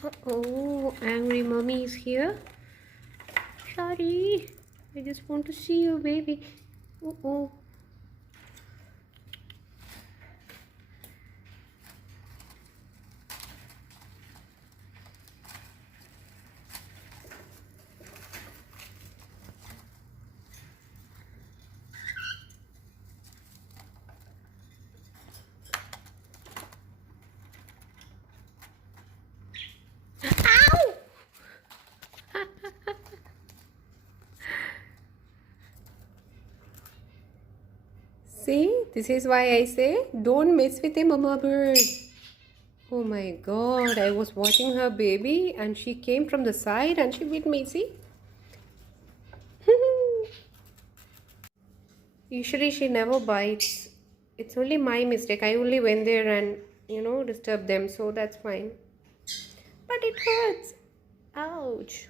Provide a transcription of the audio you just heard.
Uh-oh, angry mommy is here. Sorry, I just want to see you, baby. Uh-oh. See, this is why I say don't mess with a mama bird. Oh my god, I was watching her baby and she came from the side and she bit me, see? Usually she never bites. It's only my mistake. I only went there and, disturbed them, so that's fine. But it hurts. Ouch.